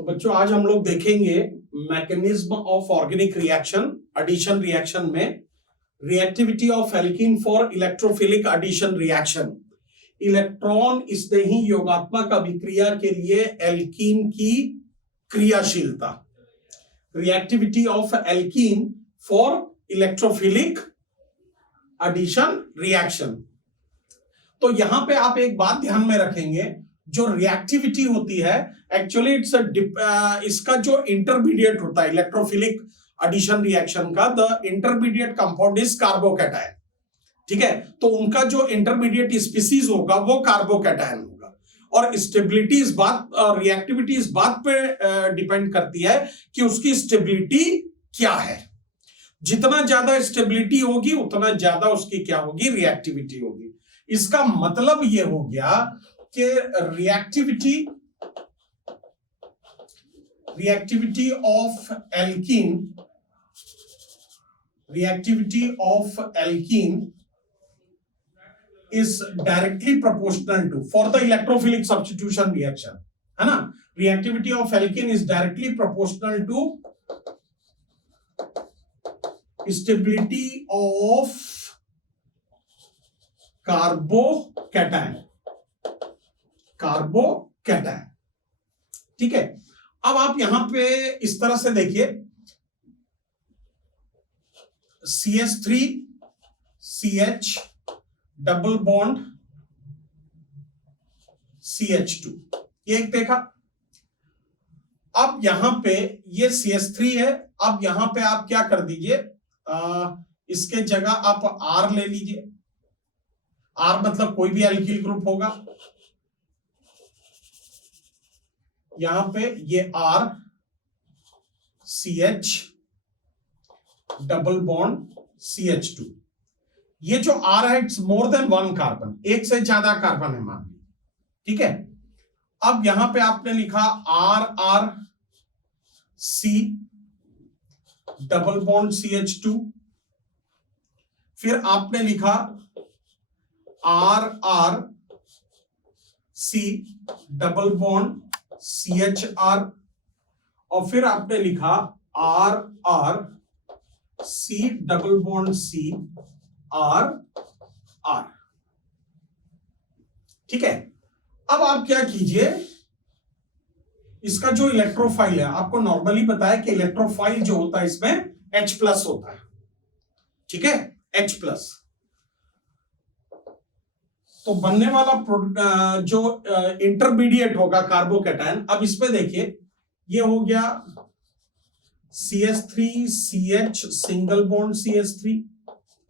तो बच्चों आज हम लोग देखेंगे mechanism of organic reaction, addition reaction में reactivity of alkene for electrophilic addition reaction. इलेक्ट्रॉन स्नेही योगात्मक अभिक्रिया के लिए एल्कीन की क्रियाशीलता, reactivity of alkene for electrophilic addition reaction. तो यहां पे आप एक बात ध्यान में रखेंगे, जो रिएक्टिविटी होती है एक्चुअली इट्स इसका जो इंटरमीडिएट होता है इलेक्ट्रोफिलिक एडिशन रिएक्शन का, the intermediate compound is carbocation. ठीक है, तो उनका जो इंटरमीडिएट स्पीसीज होगा वो कार्बोकैटायन होगा। और स्टेबिलिटी इस बात, रिएक्टिविटी इस बात पे डिपेंड करती है कि उसकी स्टेबिलिटी क्या है। जितना ज्यादा स्टेबिलिटी होगी उतना ज्यादा उसकी क्या होगी, रिएक्टिविटी होगी। इसका मतलब ये हो गया कि reactivity of alkene is directly proportional to, for the electrophilic substitution reaction, है ना, reactivity of alkene is directly proportional to stability of carbocation। ठीक है, अब आप यहां पे इस तरह से देखिए, CH3 CH double bond CH2, ये एक देखा। अब यहां पे ये CH3 है, अब यहां पे आप क्या कर दीजिए, इसके जगह आप R ले लीजिए। R मतलब कोई भी एल्किल ग्रुप होगा, यहां पे ये R CH double bond CH2, ये जो R है it's more than one carbon, एक से ज्यादा कार्बन है मान लीजिए। ठीक है, अब यहां पे आपने लिखा R C double bond CH2, फिर आपने लिखा R C double bond CHR, और फिर आपने लिखा R C double bond C R। ठीक है, अब आप क्या कीजिए, इसका जो इलेक्ट्रोफाइल है, आपको नॉर्मली पता है कि इलेक्ट्रोफाइल जो होता है इसमें H+ होता है। ठीक है, H+। तो बनने वाला जो इंटरमीडिएट होगा कार्बोकैटायन, अब इसमें देखिए ये हो गया CH3 CH single bond CH3,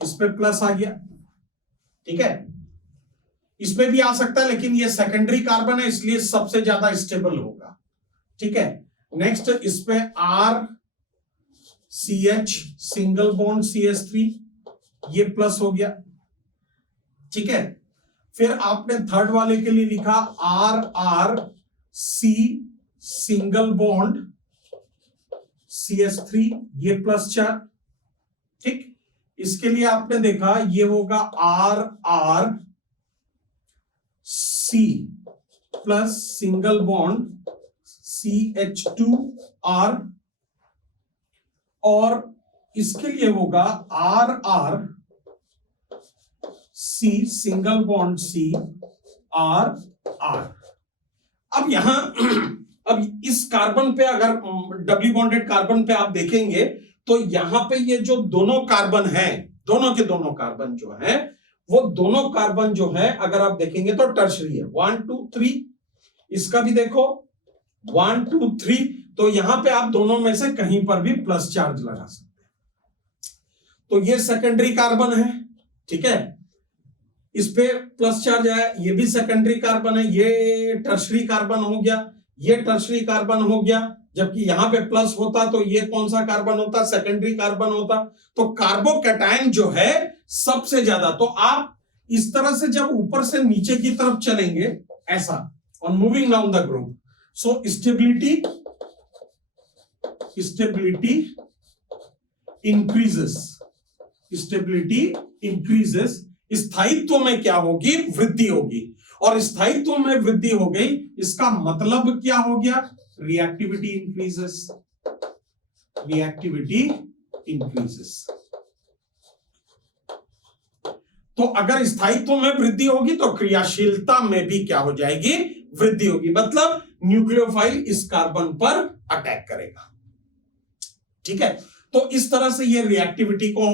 इस पे प्लस आ गया। ठीक है, इसमें भी आ सकता है लेकिन ये सेकेंडरी कार्बन है इसलिए सबसे ज्यादा स्टेबल होगा। ठीक है, नेक्स्ट इस पे R CH single bond CH3, ये प्लस हो गया। ठीक है, फिर आपने थर्ड वाले के लिए लिखा R C single bond CH3, ये +4। ठीक, इसके लिए आपने देखा ये होगा R C plus single bond CH2R, और इसके लिए होगा R C single bond CR। अब यहां अब इस कार्बन पे अगर डबली बॉन्डेड कार्बन पे आप देखेंगे तो यहां पे ये जो दोनों कार्बन हैं, दोनों के दोनों कार्बन जो है, वो दोनों कार्बन जो है अगर आप देखेंगे तो टर्शरी है। 1 2 3, इसका भी देखो 1 2 3, तो यहां पे आप दोनों में से कहीं पर भी प्लस चार्ज लगा सकते हैं। तो ये सेकेंडरी कार्बन है। ठीक है, इस पे प्लस चार्ज है, ये भी सेकेंडरी कार्बन है, ये टर्शरी कार्बन हो गया, ये टर्शरी कार्बन हो गया। जबकि यहां पे प्लस होता तो ये कौन सा कार्बन होता, सेकेंडरी कार्बन होता। तो कार्बोकैटायन जो है सबसे ज्यादा, तो आप इस तरह से जब ऊपर से नीचे की तरफ चलेंगे ऐसा, on moving down the group, so stability increases, स्थायित्व में क्या होगी, वृद्धि होगी। और स्थायित्व में वृद्धि हो गई, इसका मतलब क्या हो गया, reactivity increases. तो अगर स्थायित्व में वृद्धि होगी तो क्रियाशीलता में भी क्या हो जाएगी, वृद्धि होगी, मतलब न्यूक्लियोफाइल इस कार्बन पर अटैक करेगा। ठीक है, तो इस तरह से ये रिएक्टिविटी को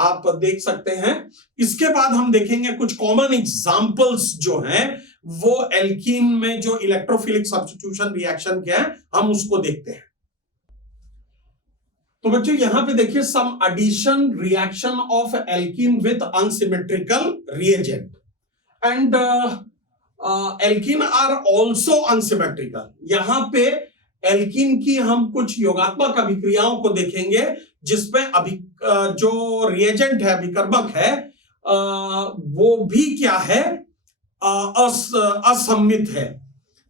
आप देख सकते हैं। इसके बाद हम देखेंगे कुछ कॉमन एग्जांपल्स जो हैं वो एल्कीन में जो इलेक्ट्रोफिलिक सब्स्टिट्यूशन रिएक्शन के हैं हम उसको देखते हैं। तो बच्चों यहां पे देखिए, some addition reaction of alkene with unsymmetrical reagent and alkene are also unsymmetrical. यहां पे एल्कीन की हम कुछ योगात्मक अभिक्रियाओं को देखेंगे जिसमें जो रिएजेंट है, अभिकर्मक है, वो भी क्या है, असममित है।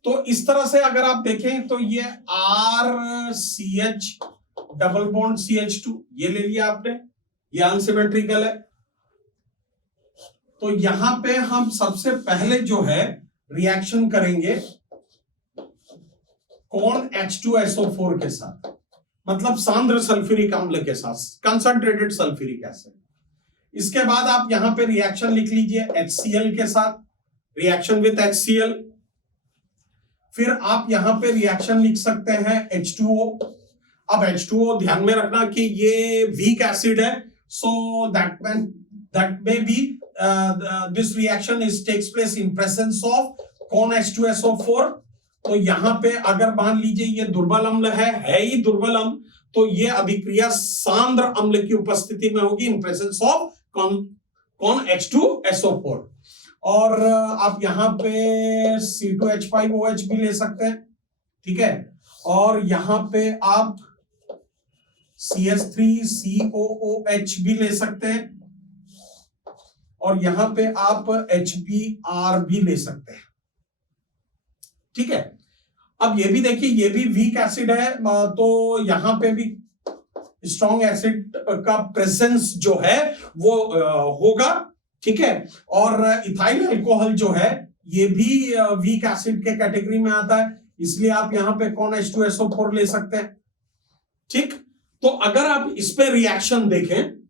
तो इस तरह से अगर आप देखें तो ये RCH डबल बॉन्ड CH2 ये ले लिया आपने, ये अनसिमेट्रिकल है। तो यहां पे हम सबसे पहले जो है रिएक्शन करेंगे कौन, H2SO4 के साथ, मतलब सांद्र सल्फ्यूरिक अम्ल के साथ, कंसंट्रेटेड सल्फ्यूरिक एसिड। इसके बाद आप यहां पे रिएक्शन लिख लीजिए HCl के साथ, रिएक्शन विद HCl। फिर आप यहां पे रिएक्शन लिख सकते हैं H2O। अब H2O ध्यान में रखना कि ये वीक एसिड है, so that may be this reaction is takes place in presence of कौन, H2SO4। तो यहां पे अगर मान लीजिए ये दुर्बल अम्ल है ही दुर्बल अम्ल, तो ये अभिक्रिया सांद्र अम्ल की उपस्थिति में होगी इन प्रेजेंस ऑफ कौन, H2SO4। और आप यहां पे C2H5OH भी ले सकते हैं। ठीक है, और यहां पे आप CH3COOH भी ले सकते हैं, और यहां पे आप HBr भी ले सकते हैं। ठीक है, अब ये भी देखिए, ये भी वीक एसिड है, तो यहां पे भी स्ट्रॉन्ग एसिड का प्रेजेंस जो है वो होगा। ठीक है, और इथाइल अल्कोहल जो है ये भी वीक एसिड के कैटेगरी में आता है, इसलिए आप यहां पे कौन, H2SO4 ले सकते हैं। ठीक, तो अगर आप इस पे रिएक्शन देखें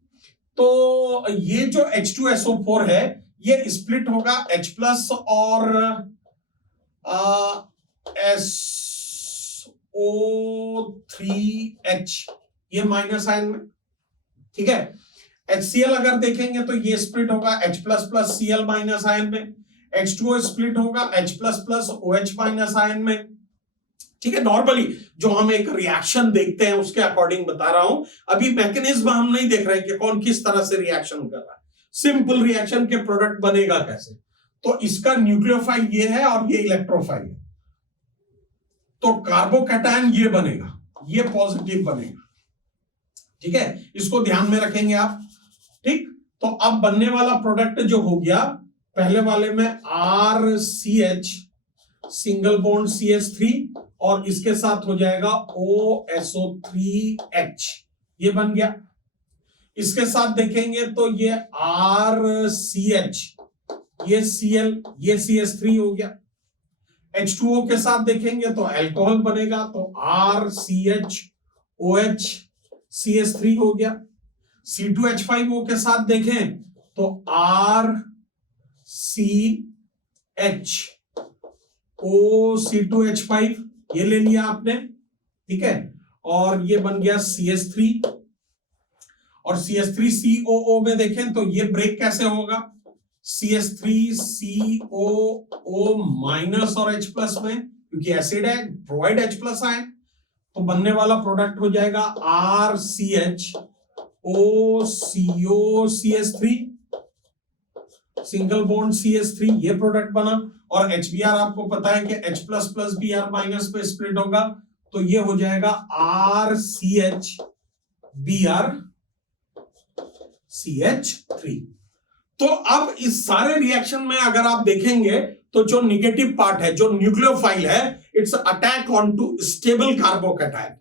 तो ये जो H2SO4 है ये स्प्लिट होगा H+ और SO3H, ये माइनस आयन में। ठीक है, HCl अगर देखेंगे तो ये स्प्लिट होगा H++ Cl माइनस आयन में, H2O स्प्लिट होगा H++ OH माइनस आयन में। ठीक है, नॉर्मली जो हम एक रिएक्शन देखते हैं उसके अकॉर्डिंग बता रहा हूं, अभी मैकेनिज्म हम नहीं देख रहे कि कौन किस तरह से रिएक्शन कर रहा है, सिंपल रिएक्शन के प्रोडक्ट बनेगा कैसे। तो इसका न्यूक्लियोफाइल ये है और ये इलेक्ट्रोफाइल है, तो कार्बोकैटायन ये बनेगा, ये पॉजिटिव बनेगा। ठीक है, इसको ध्यान में रखेंगे आप। ठीक, तो अब बनने वाला प्रोडक्ट जो हो गया, पहले वाले में RCH सिंगल बॉन्ड CH3 और इसके साथ हो जाएगा OSO3H, ये बन गया। इसके साथ देखेंगे तो ये RCH, ये Cl, ये CH3 हो गया। H2O के साथ देखेंगे तो अल्कोहल बनेगा, तो RCHOH CH3 हो गया। C2H5O के साथ देखें तो RCHOC2H5, ये ले लिया आपने। ठीक है, और ये बन गया CH3, और CH3COO में देखें तो ये ब्रेक कैसे होगा, CH3COO माइनस और H+ में, क्योंकि एसिड है, प्रोवाइड H+ आयन, तो बनने वाला प्रोडक्ट हो जाएगा RCHOCOCH3 सिंगल बॉन्ड CH3, ये प्रोडक्ट बना। और HBr आपको पता है कि H++ Br माइनस पे स्प्लिट होगा, तो ये हो जाएगा RCHBrCH3। तो अब इस सारे रिएक्शन में अगर आप देखेंगे तो जो निगेटिव पार्ट है, जो न्यूक्लियोफाइल है, it's attack on to stable carbocation.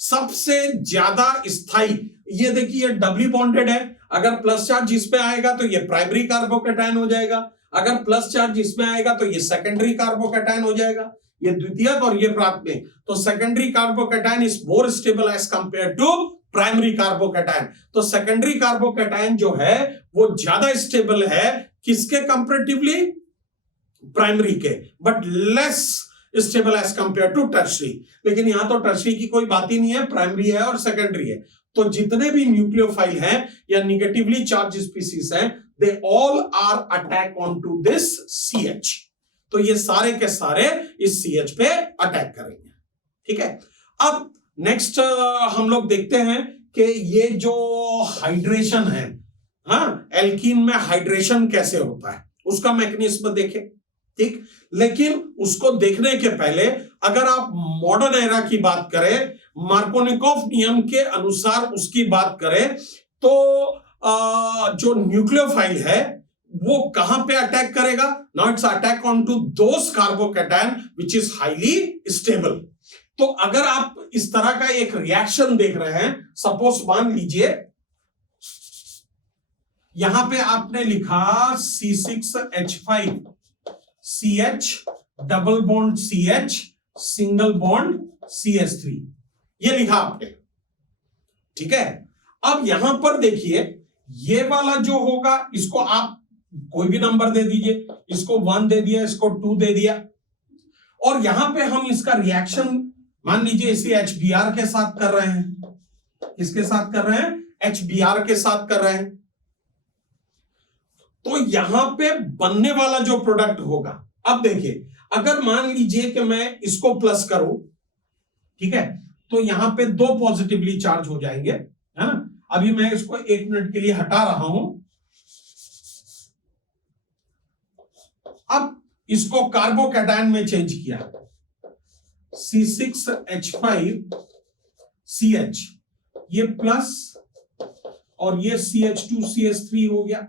सबसे ज्यादा स्थायी, ये देखिए डबली बॉन्डेड है, अगर प्लस चार्ज इस पे आएगा तो ये प्राइमरी कार्बोकैटायन हो जाएगा, अगर प्लस चार्ज इसमें आएगा तो ये सेकेंडरी कार्बोकैटायन हो जाएगा। ये द्वितीयक और ये प्राथमिक, तो secondary carbocation is more stable as compare to primary carbocation. तो सेकेंडरी कार्बोकैटायन जो है वो ज्यादा स्टेबल है किसके कंपैरेटिवली, प्राइमरी के, but less stable as compare to tertiary. लेकिन यहां तो टर्शरी की कोई बात ही नहीं है, प्राइमरी है और सेकेंडरी है। तो जितने भी न्यूक्लियोफाइल हैं या निगेटिवली चार्ज स्पीसीज हैं, they all are attack on to this CH। तो ये सारे के सारे इस CH पे अटैक करेंगे। ठीक है, अब नेक्स्ट हम लोग देखते हैं कि ये जो हाइड्रेशन है, हाँ, एल्कीन में हाइड्रेशन कैसे होता है उसका मैकेनिज्म देखें। ठीक, लेकिन उसको देखने के पहले अगर आप मॉडर्न एरा की बात करें, मार्कोनिकोव नियम के अनुसार उसकी बात करें, तो जो न्यूक्लियोफाइल है वो कहां पे अटैक करेगा? Now it's attack on to those carbocation which is highly stable. तो अगर आप इस तरह का एक रिएक्शन देख रहे हैं, सपोज मान लीजिए यहां पे आपने लिखा C6H5 CH double bond CH single bond CH3, ये लिखा आपने। ठीक है, अब यहां पर देखिए ये वाला जो होगा इसको आप कोई भी नंबर दे दीजिए, इसको 1 दे दिया, इसको 2 दे दिया, और यहां पे हम इसका रिएक्शन मान लीजिए इसे HBr के साथ कर रहे हैं। किसके साथ कर रहे हैं? HBr के साथ कर रहे हैं। तो यहां पे बनने वाला जो प्रोडक्ट होगा, अब देखिए अगर मान लीजिए कि मैं इसको प्लस करूं, ठीक है, तो यहां पे 2 पॉजिटिवली चार्ज हो जाएंगे, है ना। अभी मैं इसको 1 मिनट के लिए हटा रहा हूं। अब इसको कार्बोकैटायन में चेंज किया, C6H5CH, ये प्लस और ये CH2CH3 हो गया।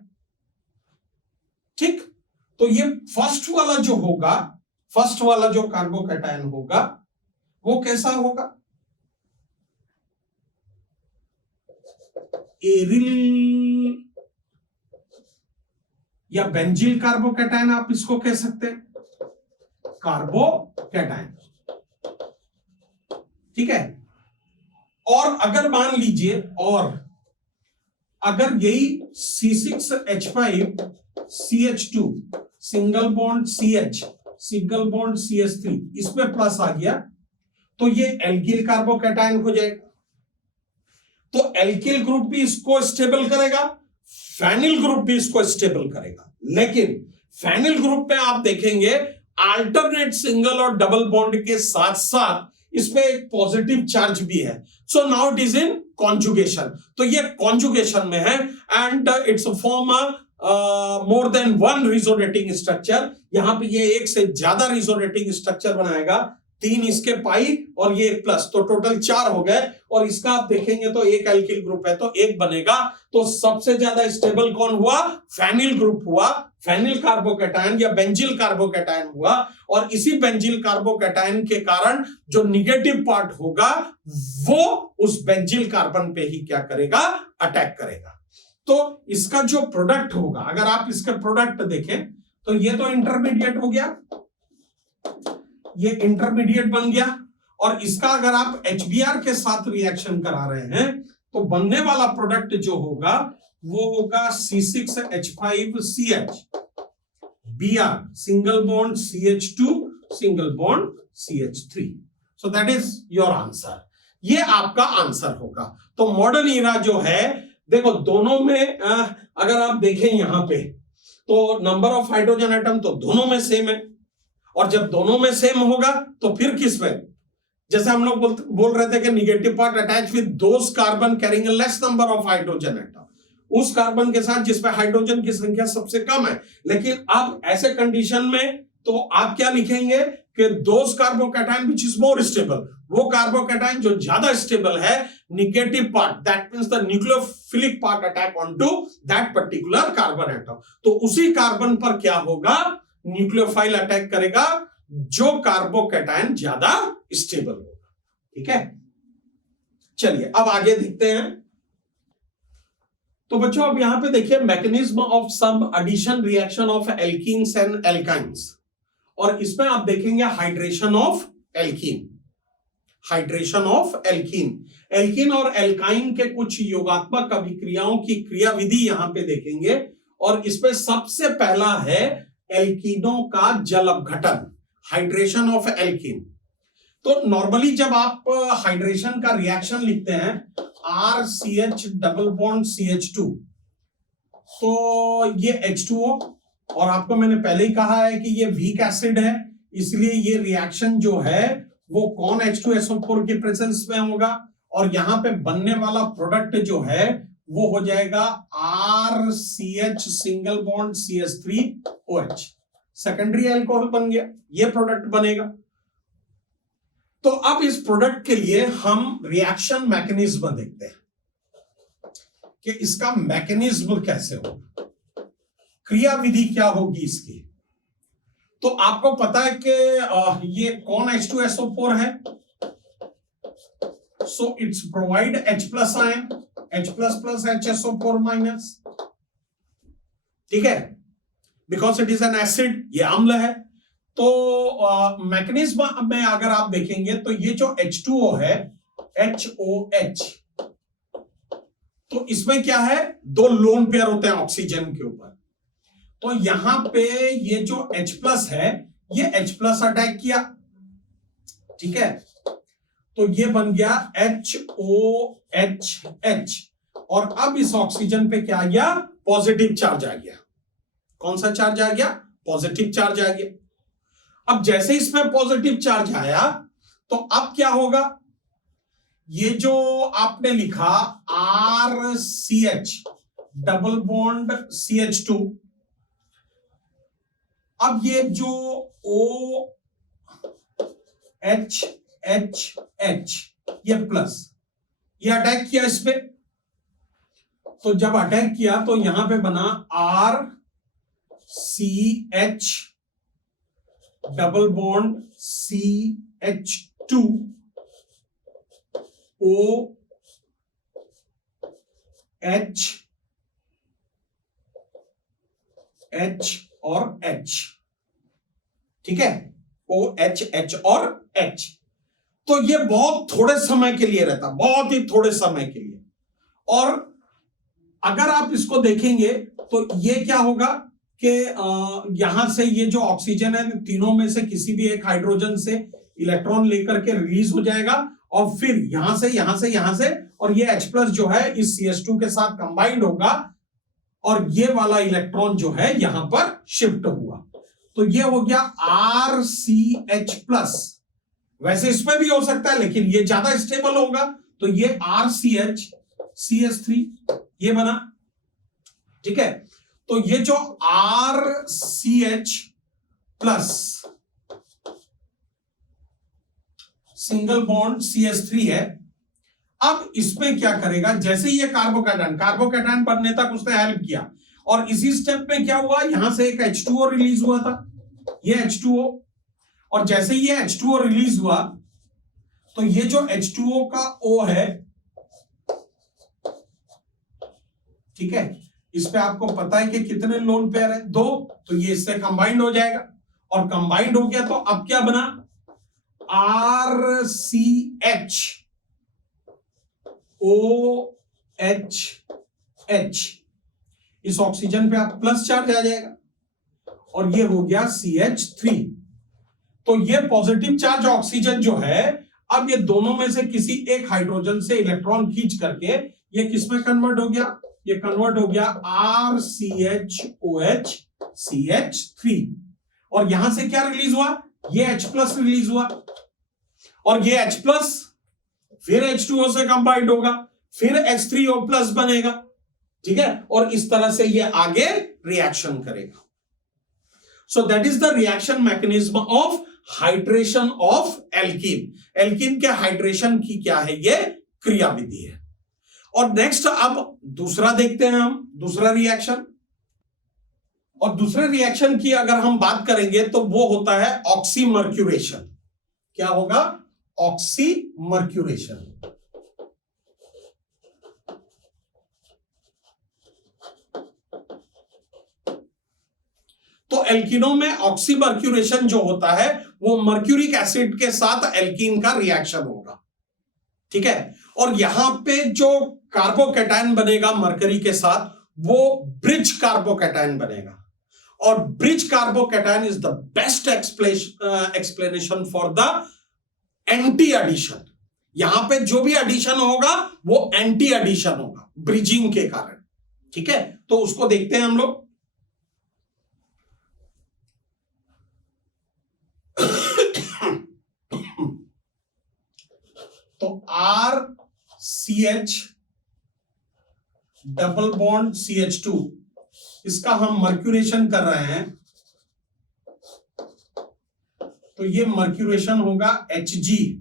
ठीक, तो ये फर्स्ट वाला जो होगा, फर्स्ट वाला जो कार्बोकैटायन होगा वो कैसा होगा? एरिल या बेंजील कार्बोकैटायन आप इसको कह सकते हैं, कार्बोकैटायन। ठीक है, और अगर मान लीजिए, और अगर यही C6H5CH2 single bond CH single bond CH3 इसमें प्लस आ गया, तो ये एल्किल कार्बोकैटायन हो जाएगा। तो एल्किल ग्रुप भी इसको स्टेबल करेगा, फेनिल ग्रुप भी इसको स्टेबल करेगा। लेकिन फेनिल ग्रुप में आप देखेंगे अल्टरनेट सिंगल और डबल बॉन्ड के साथ साथ इसमें एक पॉजिटिव चार्ज भी है। So now it is in conjugation, तो ये कॉन्जुगेशन में है and it's form more than 1 resonating structure. यहां पे ये एक से ज्यादा रिजोनेटिंग स्ट्रक्चर बनाएगा, 3 इसके पाई और ये 1 प्लस, तो टोटल 4 हो गए। और इसका आप देखेंगे तो एक एल्किल ग्रुप है तो 1 बनेगा। तो सबसे ज्यादा स्टेबल कौन हुआ? फेनिल ग्रुप हुआ, फेनिल कार्बोकैटायन या बेंजील कार्बोकैटायन हुआ। और इसी बेंजील कार्बोकैटायन के कारण जो निगेटिव पार्ट होगा वो उस बेंजील कार्बन पे ही क्या करेगा? अटैक करेगा। तो इसका जो प्रोडक्ट होगा, अगर आप इसका प्रोडक्ट देखें तो ये तो इंटरमीडिएट हो गया, ये इंटरमीडिएट बन गया। और इसका अगर आप HBr के साथ रिएक्शन करा रहे हैं तो बनने वाला प्रोडक्ट जो होगा वो होगा C6H5CH Br single bond CH2 single bond CH3। So that is your answer, ये आपका आंसर होगा। तो मॉडर्न ईरा जो है, देखो दोनों में अगर आप देखें यहां पे तो नंबर ऑफ हाइड्रोजन एटम तो दोनों में सेम है, और जब दोनों में सेम होगा तो फिर किस में, जैसे हम लोग बोल रहे थे कि negative part attach with those carbon carrying a less number of hydrogen atom, उस कार्बन के साथ जिसमें हाइड्रोजन की संख्या सबसे कम है। लेकिन अब ऐसे कंडीशन में तो आप क्या लिखेंगे कि those carbocation which is more stable, वो कार्बोकैटायन जो ज्यादा स्टेबल है, negative part that means the nucleophilic part attack on to that particular carbon atom. तो उसी कार्बन पर क्या होगा? न्यूक्लियोफाइल अटैक करेगा जो कार्बोकैटायन ज्यादा स्टेबल होगा। ठीक है, चलिए अब आगे देखते हैं। तो बच्चों अब यहां पे देखिए mechanism of some addition reaction of alkenes and alkynes. और इसमें आप देखेंगे hydration of alkene, hydration of alkene. Alkene और एल्काइन के कुछ योगात्मक अभिक्रियाओं की क्रियाविधि यहां पे देखेंगे, और इसमें सबसे पहला है एल्कीनों का जल अपघटन, हाइड्रेशन ऑफ एल्कीन। तो नॉर्मली जब आप हाइड्रेशन का रिएक्शन लिखते हैं RCH डबल बॉन्ड CH2, तो ये H2O, और आपको मैंने पहले ही कहा है कि ये वीक एसिड है, इसलिए ये रिएक्शन जो है वो कौन H2SO4 के प्रेजेंस में होगा, और यहां पे बनने वाला प्रोडक्ट जो है वो हो जाएगा RCH single bond CH3OH, secondary alcohol बन गया, ये प्रोडक्ट बनेगा। तो अब इस प्रोडक्ट के लिए हम रिएक्शन मैकेनिज्म देखते हैं कि इसका मैकेनिज्म कैसे होगा, क्रिया विधि क्या होगी इसकी। तो आपको पता है कि ये कौन H2SO4 है, so it's provide H plus ion, H plus plus HSO4 minus, ठीक है, because it is an acid, ये अम्ल है। तो मैकेनिज्म में अगर आप देखेंगे तो ये जो H2O है HOH, तो इसमें क्या है, दो लोन पेयर होते हैं ऑक्सीजन के ऊपर। तो यहां पे ये जो H प्लस है ये H प्लस अटैक किया, ठीक है, तो ये बन गया HOHH, और अब इस ऑक्सीजन पे क्या आ गया, पॉजिटिव चार्ज आ गया। कौन सा चार्ज आ गया, पॉजिटिव चार्ज आ गया। अब जैसे इसमें पॉजिटिव चार्ज आया तो अब क्या होगा, ये जो आपने लिखा RCH डबल बॉन्ड CH2, अब ये जो OHHH ये प्लस, ये अटैक किया इस पे, तो जब अटैक किया तो यहां पे बना RCH double bond CH2 OH H और H, ठीक है, OH और H। तो ये बहुत थोड़े समय के लिए रहता, बहुत ही थोड़े समय के लिए। और अगर आप इसको देखेंगे तो ये क्या होगा कि यहां से ये जो ऑक्सीजन है तीनों में से किसी भी एक हाइड्रोजन से इलेक्ट्रॉन लेकर के रिलीज हो जाएगा, और फिर यहां से यहां से यहां से, और ये H प्लस जो है इस CH2 के साथ कंबाइंड होगा, और ये वाला इलेक्ट्रॉन जो है यहां पर शिफ्ट हुआ, तो ये हो गया RCH प्लस। वैसे इसमें भी हो सकता है लेकिन ये ज्यादा स्टेबल होगा, तो ये RCH CH3 ये बना, ठीक है। तो ये जो RCH plus single bond CH3 है, अब इसमें क्या करेगा, जैसे ये कार्बोकैटायन बनने तक उसने हेल्प किया, और इसी स्टेप में क्या हुआ, यहां से एक H2O रिलीज हुआ था, ये H2O, और जैसे ये H2O रिलीज हुआ तो ये जो H2O का O है, ठीक है, इस पे आपको पता है कि कितने लोन पेयर है, दो, तो ये इससे कंबाइंड हो जाएगा, और कंबाइंड हो गया तो अब क्या बना, RCH OHH, इस ऑक्सीजन पे आप प्लस चार्ज आ जाएगा, और ये हो गया CH3। तो ये पॉजिटिव चार्ज ऑक्सीजन जो है, अब ये दोनों में से किसी एक हाइड्रोजन से इलेक्ट्रॉन खींच करके ये किसमें कन्वर्ट हो गया, ये कन्वर्ट हो गया RCH OH CH3, और यहां से क्या रिलीज हुआ, ये H प्लस रिलीज हुआ, और ये H प्लस फिर H2O से कंबाइंड होगा, फिर H3O प्लस बनेगा, ठीक है, और इस तरह से ये आगे रिएक्शन करेगा। So that is the reaction mechanism of hydration of alkene. Alkene के हाइड्रेशन की क्या है, ये क्रिया विधि है। और नेक्स्ट अब दूसरा देखते हैं हम, दूसरा रिएक्शन। और दूसरे रिएक्शन की अगर हम बात करेंगे तो वो होता है ऑक्सीमर्क्यूरेशन। क्या होगा, ऑक्सीमर्क्यूरेशन। तो एल्किनों में ऑक्सीमर्क्यूरेशन जो होता है वो मर्क्यूरिक एसिड के साथ एल्कीन का रिएक्शन होगा, ठीक है। और यहां पे जो कार्बोकैटायन बनेगा मरकरी के साथ वो ब्रिज कार्बोकैटायन बनेगा, और bridge carbocation is the best explanation for the anti addition. यहां पे जो भी एडिशन होगा वो एंटी एडिशन होगा ब्रिजिंग के कारण, ठीक है। तो उसको देखते हैं हम लोग। तो RCH डबल बॉन्ड CH2, इसका हम मर्क्यूरेशन कर रहे हैं, तो ये मर्क्यूरेशन होगा Hg,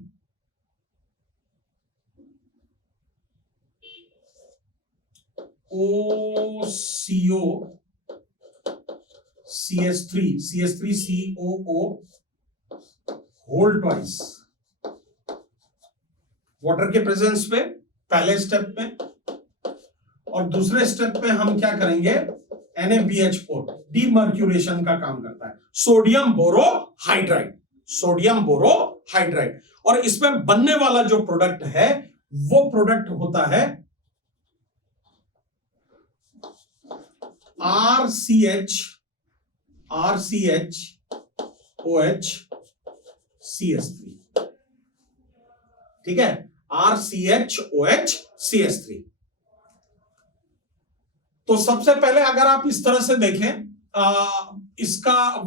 OCO CH3COO whole twice water के प्रेजेंस पे पहले स्टेप में, और दूसरे स्टेप पे हम क्या करेंगे, NaBH4 डीमर्क्यूरेशन का काम करता है, सोडियम बोरोहाइड्राइड। और इसमें बनने वाला जो प्रोडक्ट है वो प्रोडक्ट होता है RCHOH CH3, ठीक है, RCHOH CH3। तो सबसे पहले अगर आप इस तरह से देखें, इसका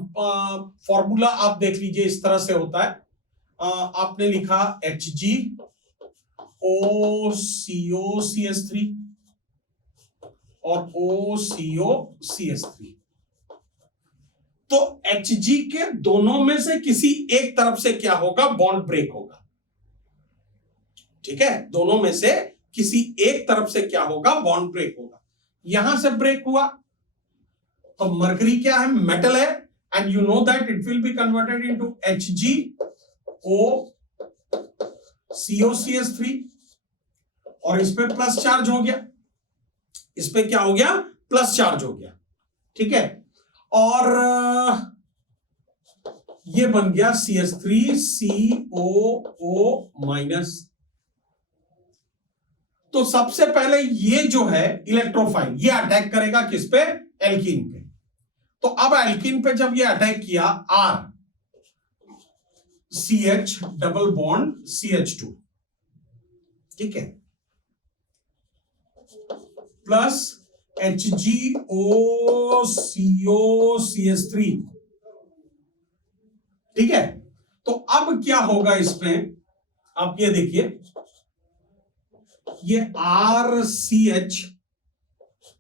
फॉर्मूला आप देख लीजिए, इस तरह से होता है। आपने लिखा HgOCO CH3 और OCO CH3। तो Hg के दोनों में से किसी एक तरफ से क्या होगा, बॉन्ड ब्रेक होगा, ठीक है। दोनों में से किसी एक तरफ से क्या होगा, बॉन्ड ब्रेक होगा। यहां से ब्रेक हुआ तो मरकरी क्या है, मेटल है, and you know that it will be converted into HgO CH3, और इस पे प्लस चार्ज हो गया, इस पे क्या हो गया, प्लस चार्ज हो गया, ठीक है। और ये बन गया CH3COO-। तो सबसे पहले ये जो है इलेक्ट्रोफाइल, ये अटैक करेगा किस पे, एल्कीन पे। तो अब एल्कीन पे जब ये अटैक किया, RCH डबल बॉन्ड CH2, ठीक है, प्लस HgOCO CH3, ठीक है। तो अब क्या होगा इसमें, आप ये देखिए, ये RCH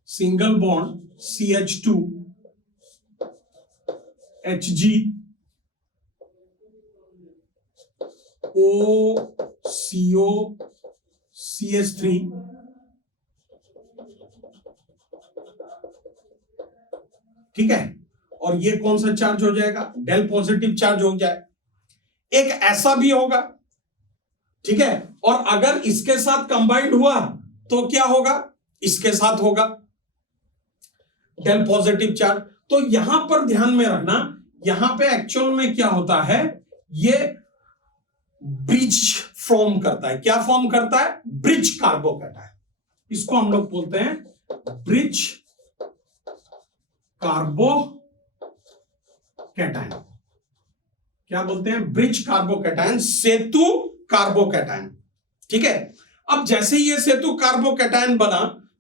single bond CH2 HgOCO CH3, ठीक है। और ये कौन सा चार्ज हो जाएगा, डेल पॉजिटिव चार्ज हो जाए। एक ऐसा भी होगा, ठीक है, और अगर इसके साथ कंबाइंड हुआ तो क्या होगा, इसके साथ होगा डेल पॉजिटिव चार्ज। तो यहां पर ध्यान में रखना, यहां पे एक्चुअल में क्या होता है, ये ब्रिज फॉर्म करता है। क्या फॉर्म करता है, ब्रिज कार्बोकैटायन। इसको हम लोग बोलते हैं ब्रिज कार्बोकैटायन। क्या बोलते हैं, ब्रिज कार्बोकैटायन, सेतु कार्बोकैटायन, ठीक है। अब जैसे ये सेतु कार्बोकैटायन बना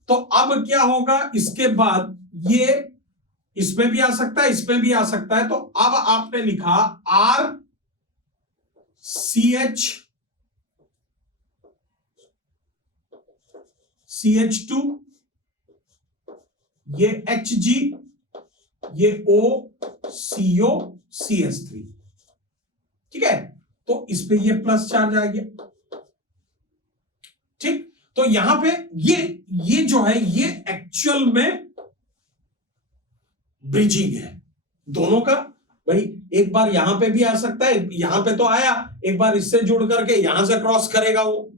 तो अब क्या होगा, इसके बाद ये इसमें भी आ सकता है, इसमें भी आ सकता है। तो अब आपने लिखा RCH2, ये Hg, ये OCO CH3, ठीक है। तो इस पे ये प्लस चार्ज आ गया, ठीक। तो यहां पे ये जो है ये एक्चुअल में ब्रिजिंग है दोनों का। भाई एक बार यहां पे भी आ सकता है, यहां पे तो आया, एक बार इससे जुड़ करके यहां से क्रॉस करेगा वो,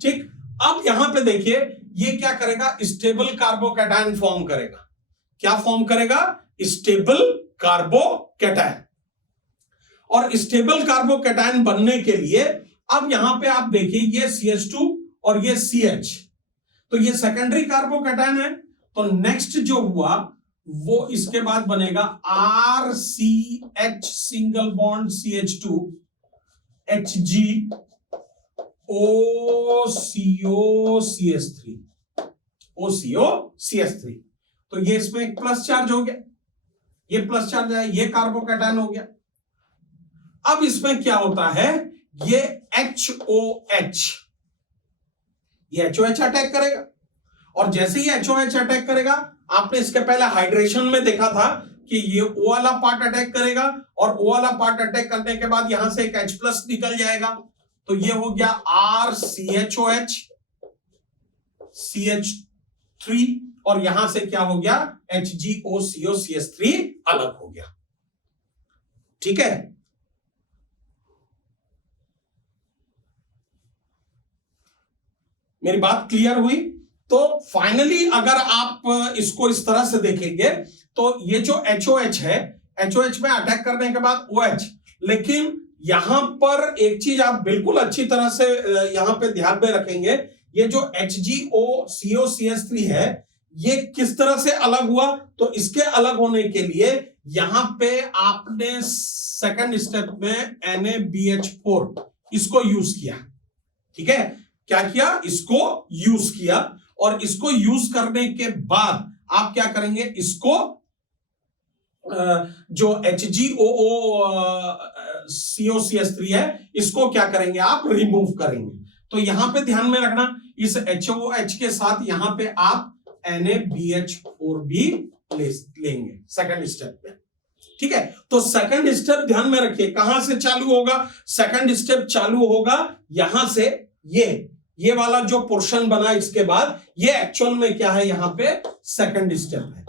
ठीक। अब यहां पे देखिए ये क्या करेगा, स्टेबल कार्बोकैटायन फॉर्म करेगा। क्या फॉर्म करेगा, स्टेबल कार्बोकैटायन। और स्टेबल कार्बोकैटायन बनने के लिए अब यहां पे आप देखिए ये CH2 और ये CH, तो ये सेकेंडरी कार्बोकैटायन है। तो नेक्स्ट जो हुआ वो इसके बाद बनेगा RCH single bond CH2 HgOCOCH3 OCOCH3। तो ये इसमें एक प्लस चार्ज हो गया, ये प्लस चार्ज है, ये कार्बोकैटायन हो गया। अब इसमें क्या होता है, ये HOH, ये HOH अटैक करेगा, और जैसे ही HOH अटैक करेगा, आपने इसके पहले हाइड्रेशन में देखा था कि ये O वाला पार्ट अटैक करेगा, और O वाला पार्ट अटैक करने के बाद यहां से एक H+ निकल जाएगा। तो ये हो गया RCHOH CH3, और यहां से क्या हो गया, HgOCOCH3 अलग हो गया। ठीक है, मेरी बात क्लियर हुई? तो फाइनली अगर आप इसको इस तरह से देखेंगे तो ये जो HOH है, HOH में अटैक करने के बाद OH, लेकिन यहां पर एक चीज आप बिल्कुल अच्छी तरह से यहां पे ध्यान में रखेंगे, ये जो HgOCOCH3 है ये किस तरह से अलग हुआ। तो इसके अलग होने के लिए यहां पे आपने सेकंड स्टेप में NaBH4 इसको यूज किया। ठीक है, क्या किया, इसको यूज किया, और इसको यूज करने के बाद आप क्या करेंगे, इसको जो HgOCOCH3 है इसको क्या करेंगे, आप रिमूव करेंगे। तो यहां पे ध्यान में रखना, इस HOH के साथ यहां पे आप NaBH4 भी लेंगे सेकंड स्टेप में। ठीक है, तो सेकंड स्टेप ध्यान में रखिए कहां से चालू होगा, सेकंड स्टेप चालू होगा यहां से, ये वाला जो पोर्शन बना इसके बाद, ये एक्चुअल में क्या है, यहां पे सेकंड स्टेप है।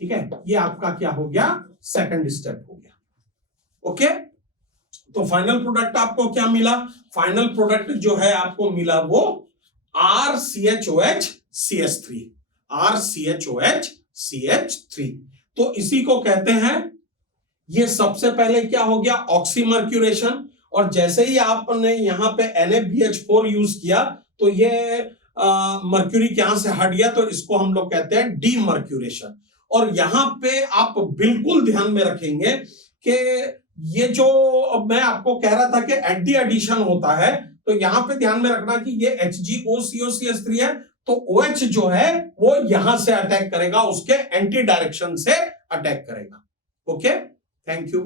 ठीक है, ये आपका क्या हो गया, सेकंड स्टेप हो गया। ओके, तो फाइनल प्रोडक्ट आपको क्या मिला, फाइनल प्रोडक्ट जो है आपको मिला वो RCHOH CH3, RCHOH CH3। तो इसी को कहते हैं, ये सबसे पहले क्या हो गया, ऑक्सीमर्क्यूरेशन, और जैसे ही आपने यहां पे NaBH4 यूज किया तो ये मर्क्यूरी यहां से हट गया, तो इसको हम लोग कहते हैं डीमर्क्यूरेशन। और यहां पे आप बिल्कुल ध्यान में रखेंगे कि ये जो मैं आपको कह रहा था कि एंटी एडिशन होता है, तो यहां पे ध्यान में रखना कि ये HgOCOCH3 है, तो OH जो है वो यहां से अटैक करेगा, उसके एंटी डायरेक्शन से अटैक करेगा। Okay, thank you.